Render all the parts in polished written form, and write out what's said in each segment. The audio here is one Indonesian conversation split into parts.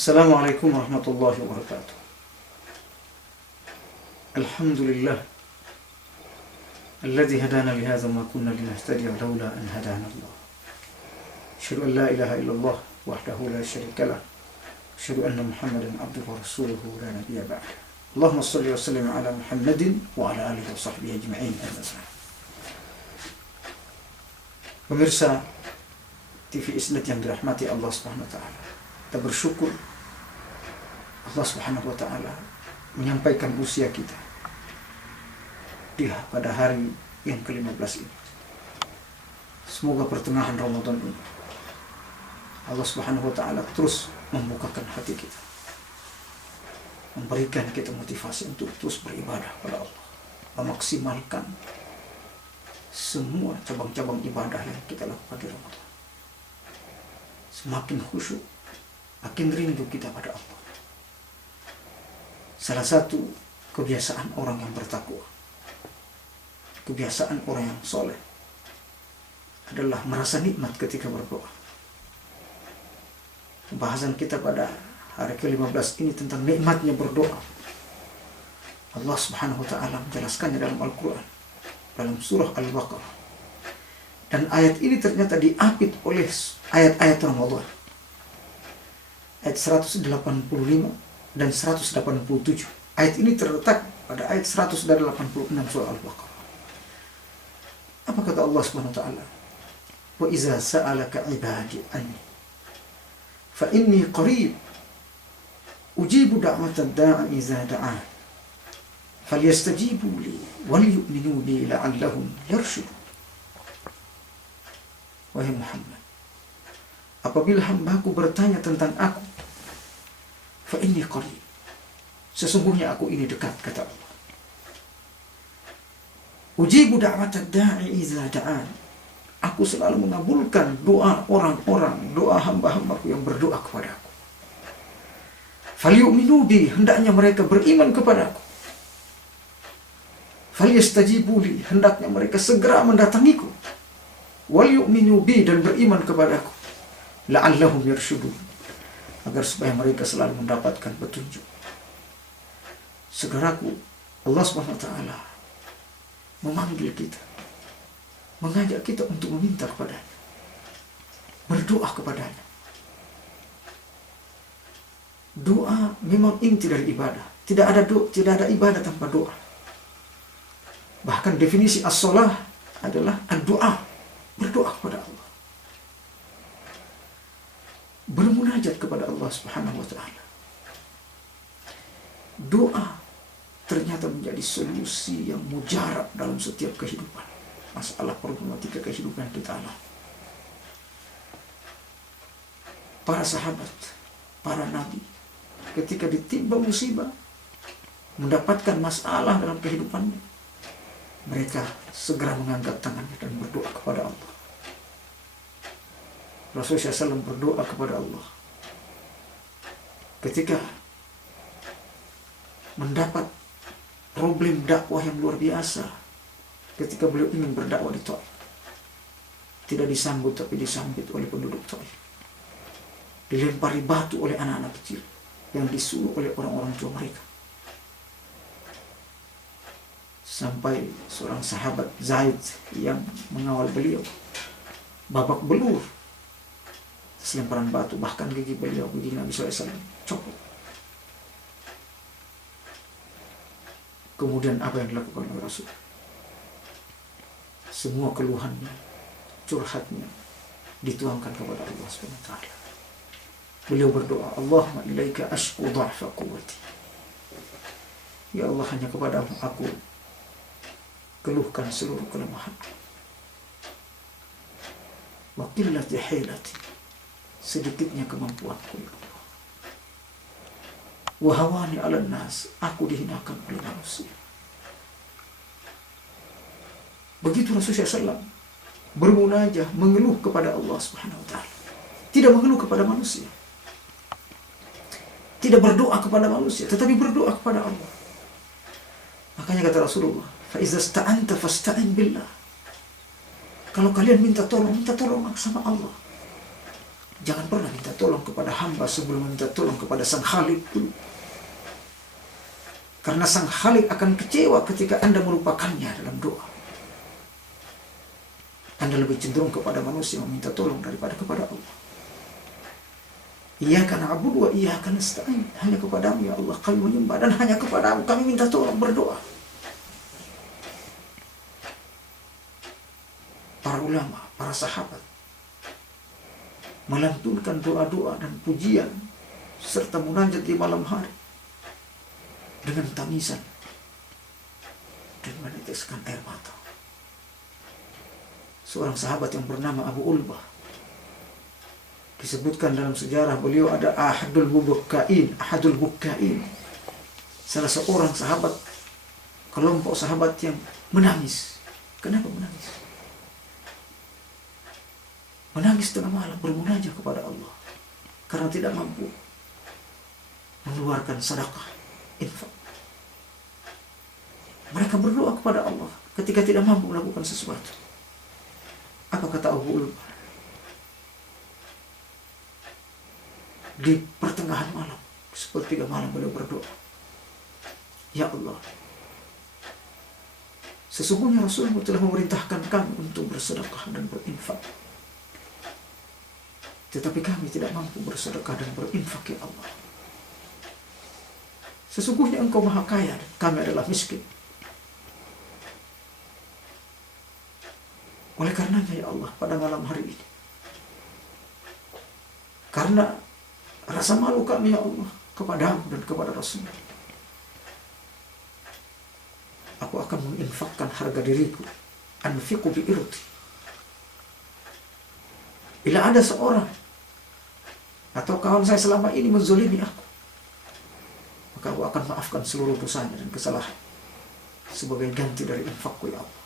Assalamualaikum warahmatullahi wabarakatuh. Alhamdulillah alladzi hadana li hadza ma kunna linahtadiya laula an hadana Allah. Asyhadu an la ilaha illallah wahdahu la syarika lah. Asyhadu anna Muhammadan abduhu wa rasuluhu la nabiyya ba'da. Allahumma shalli wa sallim ala Muhammadin wa ala alihi wa sahbihi ajma'in. Pemirsa TV Isnet yang dirahmati Allah Subhanahu wa taala. Kita bersyukur Allah Subhanahu wa taala menyampaikan usia kita pada hari yang ke-15 ini. Semoga pertengahan Ramadan ini Allah Subhanahu wa taala terus membukakan hati kita, memberikan kita motivasi untuk terus beribadah pada Allah, memaksimalkan semua cabang-cabang ibadah yang kita lakukan di Ramadan. Semakin khusyuk, makin rindu kita pada Allah. Salah satu kebiasaan orang yang bertakwa, kebiasaan orang yang soleh adalah merasa nikmat ketika berdoa. Pembahasan kita pada hari ke-15 ini tentang nikmatnya berdoa. Allah Subhanahu wa taala menjelaskannya dalam Al-Quran, dalam surah Al-Baqarah. Dan ayat ini ternyata diapit oleh ayat-ayat Ramadan. Ayat 185 dan 187. Ayat ini terletak pada ayat 186 surah Al-Baqarah. Apa kata Allah Subhanahu wa taala? Wa iza sa'alaka 'ibadi anni fa inni qarib ujibu da'watad da'i iza da'an falyastajibu li wal yu'minu bi la'allahum yarshudun. Wahai Muhammad, apabila hambaku bertanya tentang aku, fa inni qarib, sesungguhnya aku ini dekat, kata Allah. Ujibu da'watad da'i iza da'an, aku selalu mengabulkan doa orang-orang, doa hamba-hambaku yang berdoa kepadaku. Falyu'minu bi, hendaknya mereka beriman kepadaku. Falyastajibu li, hendaknya mereka segera mendatangiku. Wal yu'minu bi, dan beriman kepadaku. La'allahum yarshudun, agar supaya mereka selalu mendapatkan petunjuk. Segeraku Allah Subhanahu wa taala memanggil kita, mengajak kita untuk meminta kepadanya, berdoa kepadanya. Doa memang inti dari ibadah. Tidak ada ibadah tanpa doa. Bahkan definisi as-shalah adalah ad-doa, berdoa kepada Allah, bermunajat kepada Allah Subhanahu wa taala. Doa ternyata menjadi solusi yang mujarab dalam setiap kehidupan, masalah problematika kehidupan kita alami. Para sahabat, para nabi, ketika ditimpa musibah, mendapatkan masalah dalam kehidupannya, mereka segera mengangkat tangannya dan berdoa kepada Allah. Rasulullah SAW berdoa kepada Allah ketika mendapat problem dakwah yang luar biasa, ketika beliau ingin berdakwah di Taif. Tidak disambut, tapi disambit oleh penduduk Taif. Dilempari batu oleh anak-anak kecil yang disuruh oleh orang-orang tua mereka. Sampai seorang sahabat Zaid yang mengawal beliau babak belur lemparan batu, bahkan gigi beliau, gigi Nabi SAW copot. Kemudian apa yang dilakukan oleh Rasul? Semua keluhannya, curhatnya dituangkan kepada Allah SWT. Beliau berdoa, Allahumma ilaika ashku dha'fa quwwati. Ya Allah, hanya kepadamu aku keluhkan seluruh kelemahanku. Wa qillati hilati, sedikitnya kemampuanku, ya Allah. Wa hawani 'alan nas, aku dihinakan oleh manusia. Begitu Rasulullah SAW bermunajah, mengeluh kepada Allah Subhanahu wa taala. Tidak mengeluh kepada manusia, tidak berdoa kepada manusia, tetapi berdoa kepada Allah. Makanya kata Rasulullah, fa iza sta'anta fasta'in billah. Kalau kalian minta tolong sama Allah. Jangan pernah minta tolong kepada hamba sebelum minta tolong kepada Sang Khalik dulu. Karena Sang Khalik akan kecewa ketika Anda melupakannya dalam doa. Anda lebih cenderung kepada manusia meminta tolong daripada kepada Allah. Iyyaka na'budu wa iyyaka nasta'in. Hanya kepadamu ya Allah kami menyembah, dan hanya kepadamu kami minta tolong berdoa. Para ulama, para sahabat melantunkan doa-doa dan pujian serta munajat di malam hari dengan tangisan dan meneteskan air mata. Seorang sahabat yang bernama Abu Ulbah, disebutkan dalam sejarah beliau ada ahadul bukkain, salah seorang sahabat, kelompok sahabat yang menangis. Kenapa menangis? Menangis tengah malam bermunajat kepada Allah karena tidak mampu mengeluarkan sedekah, infak. Mereka berdoa kepada Allah ketika tidak mampu melakukan sesuatu. Apa kata Abu Ulbah? Di pertengahan malam, sepertiga malam beliau berdoa, ya Allah, sesungguhnya Rasulmu telah memerintahkan kami untuk bersedekah dan berinfak, tetapi kami tidak mampu bersedekah dan berinfak ya Allah. Sesungguhnya Engkau maha kaya, kami adalah miskin. Oleh karenanya ya Allah, pada malam hari ini, karena rasa malu kami ya Allah kepadamu dan kepada Rasul, aku akan menginfakkan harga diriku. Anfiqu bi irti. Bila ada seorang atau kawan saya selama ini menzolimi aku, maka aku akan maafkan seluruh dosanya dan kesalahan sebagai ganti dari infakku ya Allah.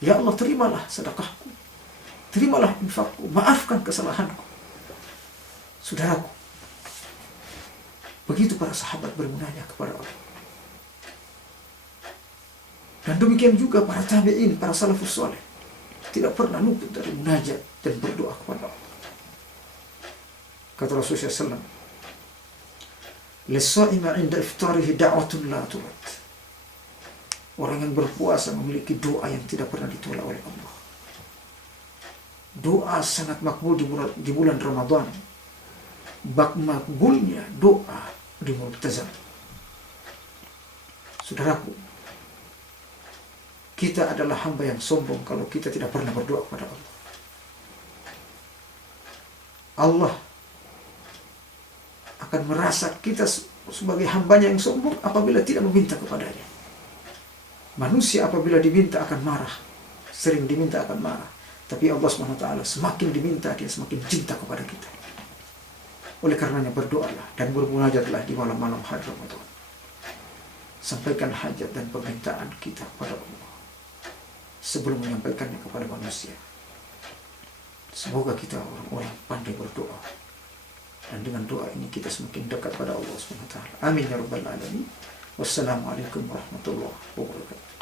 Ya Allah, terimalah sedekahku, terimalah infakku, maafkan kesalahanku. Saudaraku, begitu para sahabat bermunajat kepada Allah. Dan demikian juga para tabi'in, para salafus saleh, tidak pernah luput dari munajat dan berdoa kepada Allah. Kata Rasulullah SAW, "Lis-sha'imi 'inda iftarihi da'watun la turad." Orang yang berpuasa memiliki doa yang tidak pernah ditolak oleh Allah. Doa sangat makbul di bulan Ramadan. Makbulnya doa di Multazam. Saudaraku, kita adalah hamba yang sombong kalau kita tidak pernah berdoa kepada Allah. Allah akan merasa kita sebagai hambanya yang sombong apabila tidak meminta kepadanya. Manusia apabila diminta akan marah, sering diminta akan marah. Tapi Allah SWT semakin diminta, dia semakin cinta kepada kita. Oleh karenanya berdoalah dan bermunajatlah di malam-malam hari Ramadan. Sampaikan hajat dan permintaan kita kepada Allah sebelum menyampaikannya kepada manusia. Semoga kita orang-orang pandai berdoa, dan dengan doa ini kita semakin dekat pada Allah SWT. Amin ya rabbal alamin. Wassalamualaikum warahmatullahi wabarakatuh.